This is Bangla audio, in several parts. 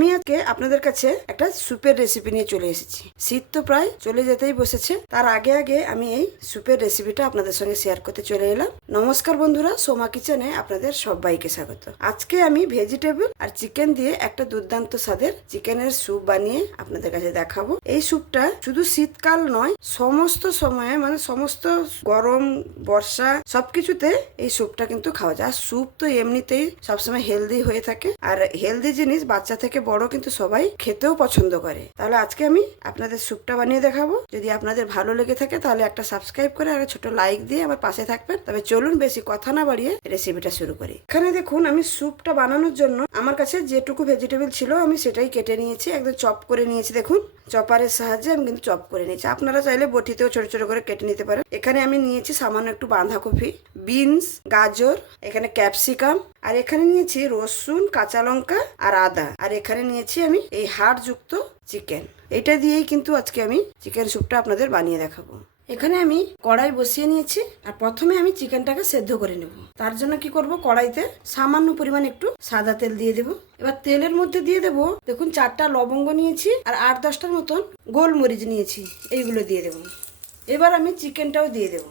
আমি আজকে আপনাদের কাছে একটা স্যুপের রেসিপি নিয়ে চলে এসেছি। শীত তো প্রায় চলে যেতেই বসেছে, তার আগে আগে আমি এই স্যুপের রেসিপিটা আপনাদের সঙ্গে শেয়ার করতে চলে এলাম। নমস্কার বন্ধুরা, সোমা কিচেনে আপনাদের সবাইকে স্বাগত। আজকে আমি ভেজিটেবল আর চিকেন দিয়ে একটা দুর্দান্ত স্বাদের চিকেনের স্যুপ বানিয়ে আপনাদের কাছে দেখাবো। এই স্যুপটা শুধু শীতকাল নয়, সমস্ত সময়ে মানে সমস্ত গরম বর্ষা সবকিছুতে এই স্যুপটা কিন্তু খাওয়া যায়। আর স্যুপ তো এমনিতেই সবসময় হেলদি হয়ে থাকে, আর হেলদি জিনিস বাচ্চা থেকে বড় কিন্তু সবাই খেতেও পছন্দ করে। তাহলে আজকে আমি আপনাদের স্যুপটা বানিয়ে দেখাবো। যদি আপনাদের ভালো লেগে থাকে তাহলে একটা সাবস্ক্রাইব করে আর ছোট লাইক দিয়ে আমার পাশে থাকবেন। তবে চলুন বেশি কথা না বাড়িয়ে রেসিপিটা শুরু করি। এখানে দেখুন, আমি স্যুপটা বানানোর জন্য আমার কাছে যেটুকু ভেজিটেবল ছিল আমি সেটাই কেটে নিয়েছি, একদম চপ করে নিয়েছি। দেখুন, চপারের সাহায্যে আমি কিন্তু চপ করে নিয়েছি। আপনারা চাইলে বটিতেও ছোট ছোট করে কেটে নিতে পারেন। এখানে আমি নিয়েছি সামান্য একটু বাঁধাকপি, বিনস, গাজর, এখানে ক্যাপসিকাম, আর এখানে নিয়েছি রসুন, কাঁচা লঙ্কা আর আদা, আর এখানে নিয়েছি আমি এই হাড়যুক্ত চিকেন। এটা দিয়েই কিন্তু আজকে আমি চিকেন স্যুপটা আপনাদের বানিয়ে দেখাবো। এখানে আমি কড়াই বসিয়ে নিয়েছি, আর প্রথমে আমি চিকেনটাকে সেদ্ধ করে নেব। তার জন্য কি করব, কড়াইতে সামান্য পরিমাণ একটু সাদা তেল দিয়ে দেব। এবার তেলের মধ্যে দিয়ে দেব, দেখুন 4টা লবঙ্গ নিয়েছি আর 8-10টার মতন গোলমরিচ নিয়েছি, এইগুলো দিয়ে দেব। এবার আমি চিকেনটাও দিয়ে দেব।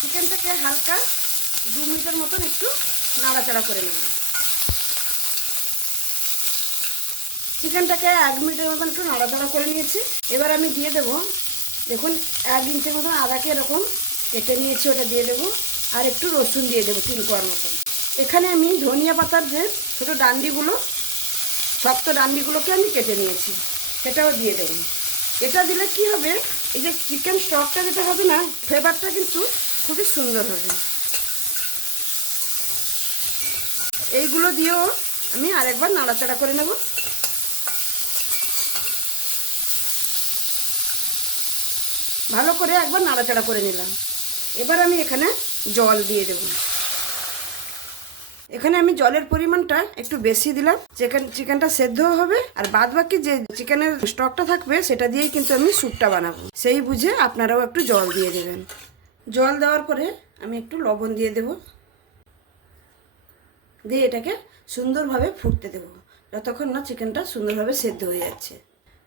চিকেনটাকে হালকা 2 মিনিটের মতন একটু নাড়াচাড়া করে নেব। চিকেনটাকে 1 মিনিটের মতন একটু নাড়াচাড়া করে নিয়েছি। এবার আমি দিয়ে দেব, দেখুন 1 ইঞ্চির মতন আদাকে এরকম কেটে নিয়েছি, ওটা দিয়ে দেবো। আর একটু রসুন দিয়ে দেবো 3 কোয়ার মতন। এখানে আমি ধনিয়া পাতার যে ছোটো ডান্ডিগুলো, শক্ত ডান্ডিগুলোকে আমি কেটে নিয়েছি, সেটাও দিয়ে দেবো। এটা দিলে কি হবে, এই যে চিকেন স্টকটা যেটা হবে না, ফ্লেভারটা কিন্তু খুবই সুন্দর হবে। এইগুলো দিয়েও আমি আরেকবার নাড়াচাড়া করে নেব। ভালো করে একবার নাড়াচাড়া করে নিলাম। এবার আমি এখানে জল দিয়ে দেব। এখানে আমি জলের পরিমাণটা একটু বেশি দিলাম, চিকেনটা সেদ্ধও হবে, আর বাদ বাকি যে চিকেনের স্টকটা থাকবে সেটা দিয়েই কিন্তু আমি স্যুপটা বানাবো। সেই বুঝে আপনারাও একটু জল দিয়ে দেবেন। জল দেওয়ার পরে আমি একটু লবণ দিয়ে দেব, দিয়ে এটাকে সুন্দরভাবে ফুটতে দেব যতক্ষণ না চিকেনটা সুন্দরভাবে সেদ্ধ হয়ে যাচ্ছে।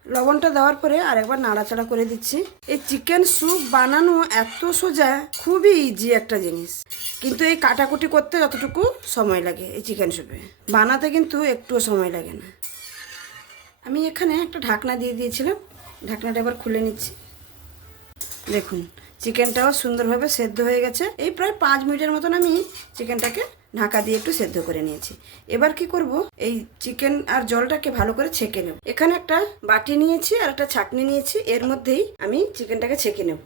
লবণটা দেওয়ার পরে আরেকবার নাড়াচাড়া করে দিচ্ছি। এই চিকেন স্যুপ বানানো এত সোজা, খুবই ইজি একটা জিনিস, কিন্তু এই কাটাকুটি করতে যতটুকু সময় লাগে এই চিকেন স্যুপে, বানাতে কিন্তু একটুও সময় লাগে না। আমি এখানে একটা ঢাকনা দিয়ে দিয়েছিলাম, ঢাকনাটা এবার খুলে নিচ্ছি। দেখুন, চিকেনটাও সুন্দরভাবে সেদ্ধ হয়ে গেছে। এই প্রায় 5 মিনিটের মতন আমি চিকেনটাকে ঢাকা দিয়ে একটু সেদ্ধ করে নিয়েছি। এবার কি করব, এই চিকেন আর জলটাকে ভালো করে ছেঁকে নেব। এখানে একটা বাটি নিয়েছি আর একটা ছাঁকনি নিয়েছি, এর মধ্যেই আমি চিকেনটাকে ছেঁকে নেব।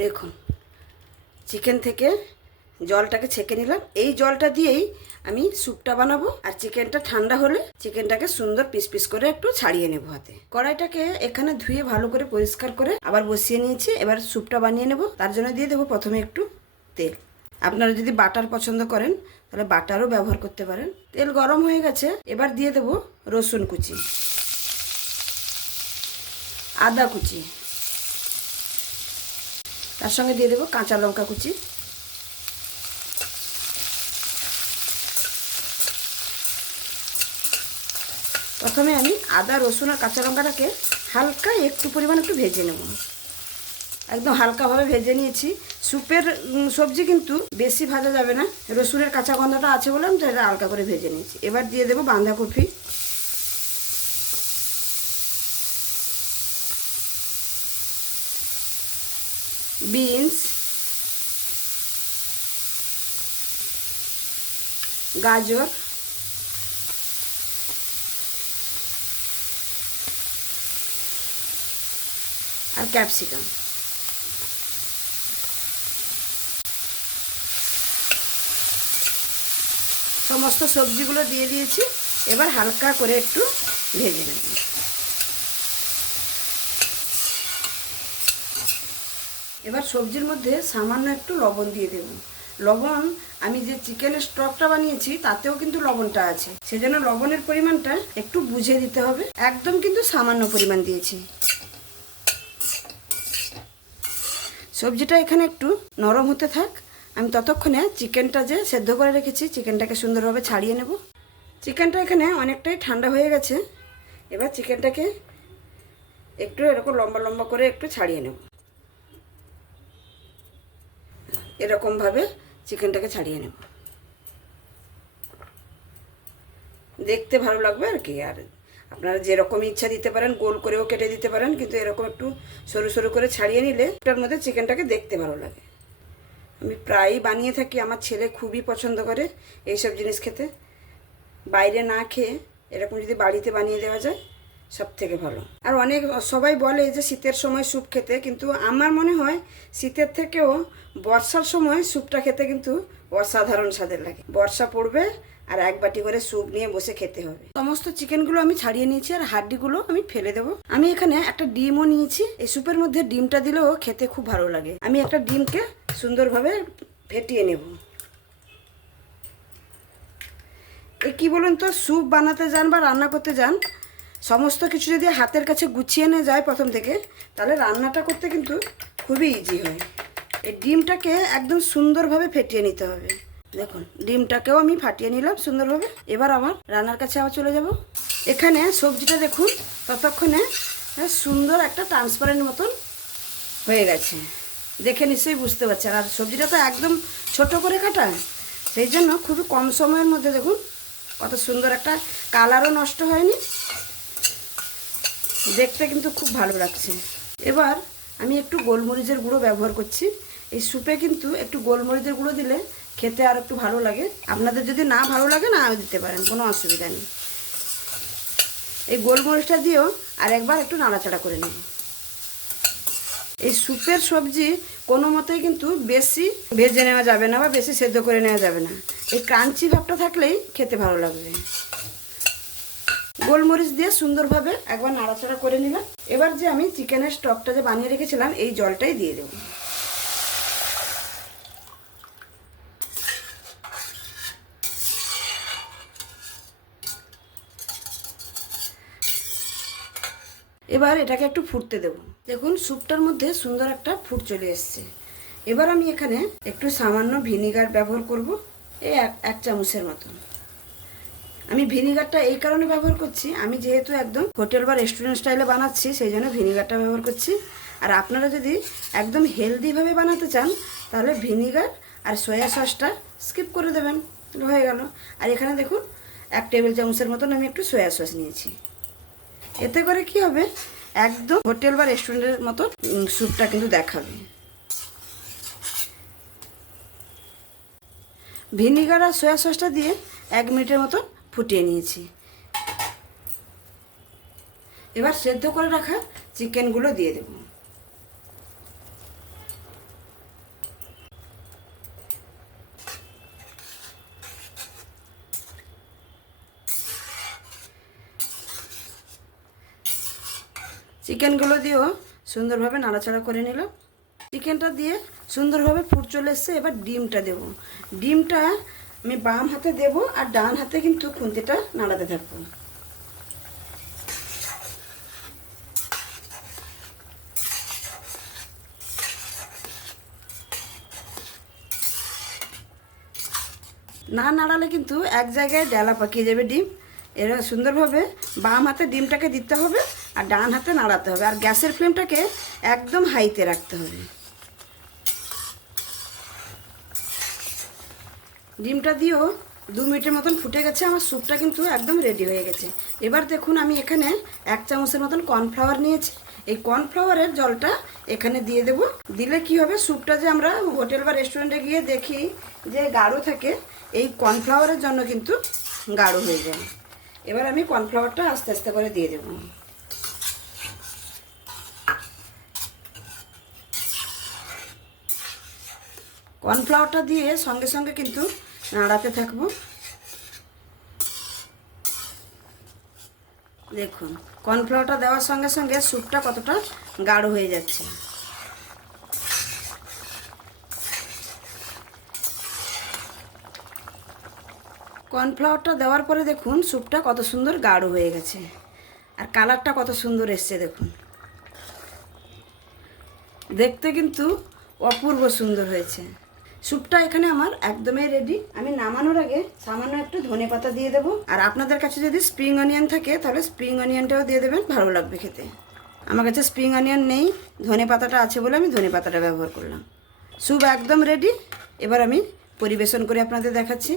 দেখুন, চিকেন থেকে জলটাকে ছেঁকে নিলাম। এই জলটা দিয়েই আমি স্যুপটা বানাবো, আর চিকেনটা ঠান্ডা হলে চিকেনটাকে সুন্দর পিস পিস করে একটু ছাড়িয়ে নেব হাতে। কড়াইটাকে এখানে ধুয়ে ভালো করে পরিষ্কার করে আবার বসিয়ে নিয়েছি। এবার স্যুপটা বানিয়ে নেব। তার জন্য দিয়ে দেবো প্রথমে একটু তেল। আপনারা যদি বাটার পছন্দ করেন তাহলে বাটারও ব্যবহার করতে পারেন। তেল গরম হয়ে গেছে, এবার দিয়ে দেবো রসুন কুচি, আদা কুচি, তার সঙ্গে দিয়ে দেবো কাঁচা লঙ্কা কুচি। প্রথমে আমি আদা, রসুন আর কাঁচা লঙ্কাটাকে হালকা একটু পরিমাণ একটু ভেজে নেব। একদম হালকাভাবে ভেজে নিয়েছি। স্যুপের সবজি কিন্তু বেশি ভাজা যাবে না, রসুনের কাঁচা গন্ধটা আছে বলে আমি এটা হালকা করে ভেজে নিয়েছি। এবার দিয়ে দেবো বাঁধাকপি, বিনস, গাজর, আর ক্যাপসিকাম। সমস্ত সবজিগুলো দিয়ে দিয়েছি। এবার হালকা করে একটু ভেজে নেব। এবার সবজির মধ্যে সামান্য একটু লবণ দিয়ে দেব। লবণ আমি যে চিকেনের স্টকটা বানিয়েছি তাতেও কিন্তু লবণটা আছে, সেজন্য লবণের পরিমাণটা একটু বুঝে দিতে হবে। একদম কিন্তু সামান্য পরিমাণ দিয়েছি। সবজিটা এখানে একটু নরম হতে থাক, আমি ততক্ষণে চিকেনটা যে সেদ্ধ করে রেখেছি চিকেনটাকে সুন্দরভাবে ছাড়িয়ে নেব। চিকেনটা এখানে অনেকটাই ঠান্ডা হয়ে গেছে। এবার চিকেনটাকে একটু এরকম লম্বা লম্বা করে একটু ছাড়িয়ে নেব। এরকমভাবে চিকেনটাকে ছাড়িয়ে নেব, দেখতে ভালো লাগবে আর কি। আর আপনারা যেরকম ইচ্ছা দিতে পারেন, গোল করেও কেটে দিতে পারেন, কিন্তু এরকম একটু সরু সরু করে ছাড়িয়ে নিলে এটার মধ্যে চিকেনটাকে দেখতে ভালো লাগে। আমি প্রায়ই বানিয়ে থাকি, আমার ছেলে খুবই পছন্দ করে এইসব জিনিস খেতে। বাইরে না খেয়ে এরকম যদি বাড়িতে বানিয়ে দেওয়া যায় সব থেকে ভালো। আর অনেক সবাই বলে যে শীতের সময় স্যুপ খেতে, কিন্তু আমার মনে হয় শীতের থেকেও বর্ষার সময় স্যুপটা খেতে কিন্তু অসাধারণ স্বাদের লাগে। বর্ষা পড়বে আর এক বাটি করে স্যুপ নিয়ে বসে খেতে হবে। সমস্ত চিকেনগুলো আমি ছাড়িয়ে নিয়েছি আর হাড্ডিগুলো আমি ফেলে দেবো। আমি এখানে একটা ডিমও নিয়েছি, এই স্যুপের মধ্যে ডিমটা দিলেও খেতে খুব ভালো লাগে। আমি একটা ডিমকে সুন্দরভাবে ফেটিয়ে নেব। কি বলুন তো, স্যুপ বানাতে যান বা রান্না করতে যান, সমস্ত কিছু যদি হাতের কাছে গুছিয়ে নিয়ে যায় প্রথম থেকে, তাহলে রান্নাটা করতে কিন্তু খুবই ইজি হয়। এই ডিমটাকে একদম সুন্দরভাবে ফেটিয়ে নিতে হবে। দেখুন ডিমটাকেও আমি ফাটিয়ে নিলাম সুন্দরভাবে। এবার আমার রান্নার কাছে আবার চলে যাব। এখানে সবজিটা দেখুন ততক্ষণে সুন্দর একটা ট্রান্সপারেন্ট মতন হয়ে গেছে, দেখে নিশ্চয়ই বুঝতে পারছেন। আর সবজিটা তো একদম ছোট করে কাটা, সেই জন্য খুবই কম সময়ের মধ্যে দেখুন কত সুন্দর একটা কালারও নষ্ট হয়নি, দেখতে কিন্তু খুব ভালো লাগছে। এবার আমি একটু গোলমরিচের গুঁড়ো ব্যবহার করছি। এই স্যুপে কিন্তু একটু গোলমরিচের গুঁড়ো দিলে খেতে আর একটু ভালো লাগে। আপনাদের যদি না ভালো লাগে নাও দিতে পারেন, কোনো অসুবিধা নেই। এই গোলমরিচটা দিয়েও আর একবার একটু নাড়াচাড়া করে নেব। এই স্যুপের সবজি কোনো মতেই কিন্তু বেশি ভেজে নেওয়া যাবে না বা বেশি সেদ্ধ করে নেওয়া যাবে না। এই ক্রাঞ্চি ভাবটা থাকলেই খেতে ভালো লাগবে। গোলমরিচ দিয়ে সুন্দরভাবে একবার নাড়াচাড়া করে নিলাম। এবার যে আমি চিকেনের স্টকটা যে বানিয়ে রেখেছিলাম এই জলটাই দিয়ে দেব। এবার এটাকে একটু ফুটতে দেব। দেখুন স্যুপটার মধ্যে সুন্দর একটা ফুট চলে এসছে। এবার আমি এখানে একটু সামান্য ভিনিগার ব্যবহার করব, এই এক চামচের মতন। আমি ভিনিগারটা এই কারণে ব্যবহার করছি, আমি যেহেতু একদম হোটেল বা রেস্টুরেন্ট স্টাইলে বানাচ্ছি সেই জন্য ভিনিগারটা ব্যবহার করছি। আর আপনারা যদি একদম হেলদিভাবে বানাতে চান তাহলে ভিনিগার আর সয়া সসটা স্কিপ করে দেবেন, হয়ে গেল। আর এখানে দেখুন 1 টেবিল চামচের মতন আমি একটু সয়া সস নিয়েছি। এতে করে কি হবে, একদম হোটেল বা রেস্টুরেন্টের মতো স্যুপটা কিন্তু দেখাবে। ভিনিগার আর সয়া সসটা দিয়ে 1 মিনিটের মতো ফুটিয়ে নিয়েছি। এবার সেদ্ধ করে রাখা চিকেনগুলো দিয়ে দেব। চিকেনগুলো দিয়েও সুন্দরভাবে নাড়াচাড়া করে নিলাম। চিকেনটা দিয়ে সুন্দরভাবে ফুট চলে এসছে। এবার ডিমটা দেব। ডিমটা আমি বাম হাতে দেব আর ডান হাতে কিন্তু খুন্তিটা নাড়াতে থাকবো। না নাড়ালে কিন্তু এক জায়গায় ডালা পাকিয়ে যাবে ডিম। এরা সুন্দরভাবে বাম হাতে ডিমটাকে দিতে হবে আর ডান হাতে নাড়াতে হবে। আর গ্যাসের ফ্লেমটাকে একদম হাইতে রাখতে হবে। ডিমটা দিয়েও 2 মিনিটের মতন ফুটে গেছে। আমার স্যুপটা কিন্তু একদম রেডি হয়ে গেছে। এবার দেখুন আমি এখানে 1 চামচের মতন কর্নফ্লাওয়ার নিয়েছি। এই কর্নফ্লাওয়ারের জলটা এখানে দিয়ে দেব। দিলে কি হবে, স্যুপটা যে আমরা হোটেল বা রেস্টুরেন্টে গিয়ে দেখি যে গাঢ় থাকে, এই কর্নফ্লাওয়ারের জন্য কিন্তু গাঢ় হয়ে যায়। এবার আমি কর্নফ্লাওয়ারটা আস্তে আস্তে করে দিয়ে দেব। কর্নফ্লাওয়ারটা দিয়ে সঙ্গে সঙ্গে কিন্তু নাড়াতে থাকবো। দেখুন কর্নফ্লাওয়ারটা দেওয়ার সঙ্গে সঙ্গে স্যুপটা কতটা গাঢ় হয়ে যাচ্ছে। কর্নফ্লাওয়ারটা দেওয়ার পরে দেখুন স্যুপটা কত সুন্দর গাঢ় হয়ে গেছে, আর কালারটা কত সুন্দর এসছে দেখুন। দেখতে কিন্তু অপূর্ব সুন্দর হয়েছে। স্যুপটা এখানে আমার একদমই রেডি। আমি নামানোর আগে সামান্য একটু ধনেপাতা দিয়ে দেবো, আর আপনাদের কাছে যদি স্প্রিং অনিয়ন থাকে তাহলে স্প্রিং অনিয়নটাও দিয়ে দেবেন, ভালো লাগবে খেতে। আমার কাছে স্প্রিং অনিয়ন নেই, ধনেপাতাটা আছে বলে আমি ধনেপাতাটা ব্যবহার করলাম। স্যুপ একদম রেডি। এবার আমি পরিবেশন করে আপনাদের দেখাচ্ছি।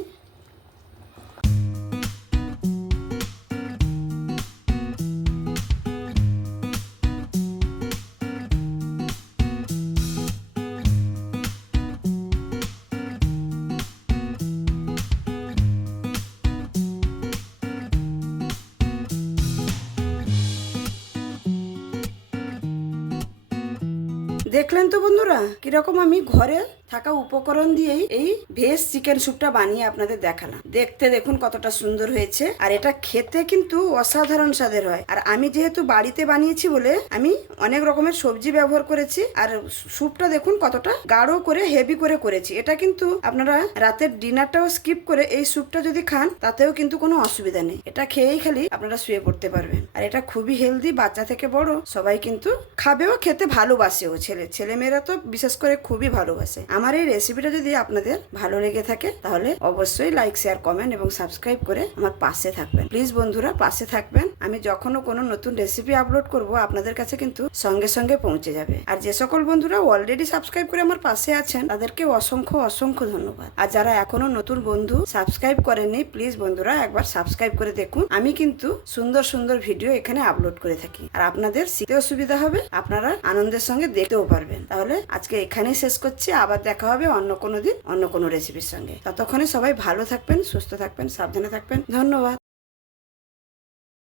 দেখলেন তো বন্ধুরা, কিরকম আমি ঘরে থাকা উপকরণ দিয়েই এই ভেজ চিকেন স্যুপটা বানিয়ে আপনাদের দেখালাম। দেখতে দেখুন কতটা সুন্দর হয়েছে, আর এটা খেতে কিন্তু অসাধারণ স্বাদের হয়। আর আমি যেহেতু বাড়িতে বানিয়েছি বলে আমি অনেক রকমের সবজি ব্যবহার করেছি, আর স্যুপটা দেখুন কতটা গাঢ় করে হেভি করে করেছি। এটা কিন্তু আপনারা রাতের ডিনারটাও স্কিপ করে এই স্যুপটা যদি খান তাতেও কিন্তু কোনো অসুবিধা নেই। এটা খেয়েই খালি আপনারা শুয়ে পড়তে পারবেন। আর এটা খুবই হেলদি, বাচ্চা থেকে বড় সবাই কিন্তু খাবেও, খেতে ভালোবাসেও। ছেলেমেয়েরা তো বিশেষ করে খুবই ভালোবাসে। আমার এই রেসিপিটা যদি আপনাদের ভালো লেগে থাকে তাহলে অবশ্যই লাইক, শেয়ার, কমেন্ট এবং সাবস্ক্রাইব করে আমার পাশে থাকবেন। প্লিজ বন্ধুরা পাশে থাকবেন। আমি যখনও কোনো নতুন রেসিপি আপলোড করব আপনাদের কাছে কিন্তু সঙ্গে সঙ্গে পৌঁছে যাবে। আর যে সকল বন্ধুরা অলরেডি সাবস্ক্রাইব করে আমার পাশে আছেন তাদেরকে অসংখ্য অসংখ্য ধন্যবাদ। আর যারা এখনো নতুন বন্ধু সাবস্ক্রাইব করেননি, প্লিজ বন্ধুরা একবার সাবস্ক্রাইব করে দেখুন। আমি কিন্তু সুন্দর সুন্দর ভিডিও এখানে আপলোড করে থাকি, আর আপনাদের শিখতেও সুবিধা হবে, আপনারা আনন্দের সঙ্গে দেখতেও পারবেন। তাহলে আজকে এখানেই শেষ করছি, আবার দেখা হবে অন্য কোনো দিন অন্য কোনো রেসিপির সঙ্গে। ততক্ষণে সবাই ভালো থাকবেন, সুস্থ থাকবেন, সাবধানে থাকবেন। ধন্যবাদ।